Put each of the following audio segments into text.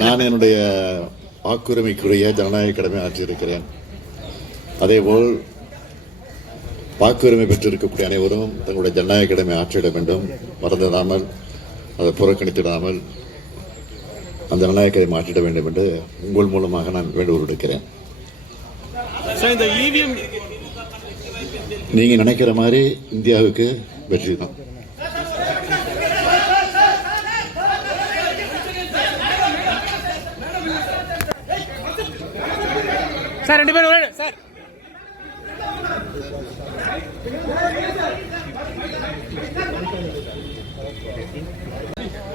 நான் என்னுடைய வாக்குரிமைக்குரிய ஜனநாயக கடமை ஆற்றியிருக்கிறேன். அதேபோல் வாக்குரிமை பெற்றிருக்கக்கூடிய அனைவரும் தங்களுடைய ஜனநாயக கடமை ஆற்றிட வேண்டும். மறந்துடாமல் அதை புறக்கணித்திடாமல் அந்த ஜனநாயக கடமை ஆற்றிட வேண்டும் என்று உங்கள் மூலமாக நான் வேண்டுகோள் விடுக்கிறேன் சார் இந்த இவிஎம் நீங்க நினைக்கிற மாதிரி இந்தியாவுக்கு வெற்றி தான் சார் ரெண்டு பேரும் சார்.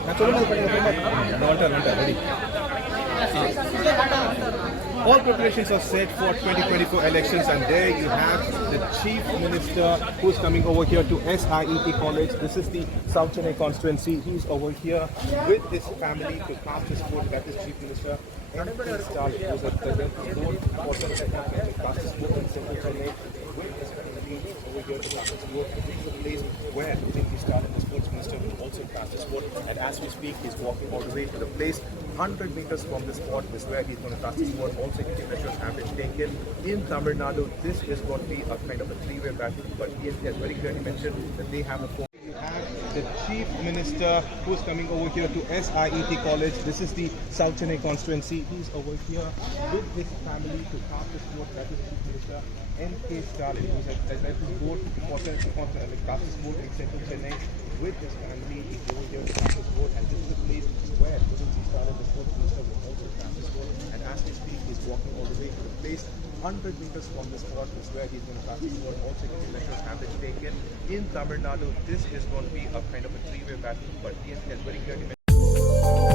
நான் சொல்லுங்க All preparations are set for 2024 elections, and there you have the chief minister who's coming over here to SIET College. This is the South Chennai constituency. He's over here with his family to cast his vote. That is chief minister. And his who's at the vote for the cast his Chennai with his family over the place where Jyoti Star and the sports minister And as we speak, he's walking all the way to the place 100 meters from the spot is where he's going to cast his vote. All security measures have been taken in Tamil Nadu. This is going to be a kind of a three-way battle, but he has very clearly mentioned that they have a four. The chief minister who's coming over here to SIET College. This is the South Chennai constituency. He's over here with his family to cast his vote. That is chief minister N.K. Stalin, who's at, at, his vote for, for, for cast vote in central Chennai with his family. He's over here to his and this is the place where. Stalin, the minister, vote. And as we speak, he's walking all the way to the place 100 meters from this spot is where he's going to cast his vote. All security measures have been taken in Tamil Nadu. This is going to be a kind of a three-way battle, but has, very clearly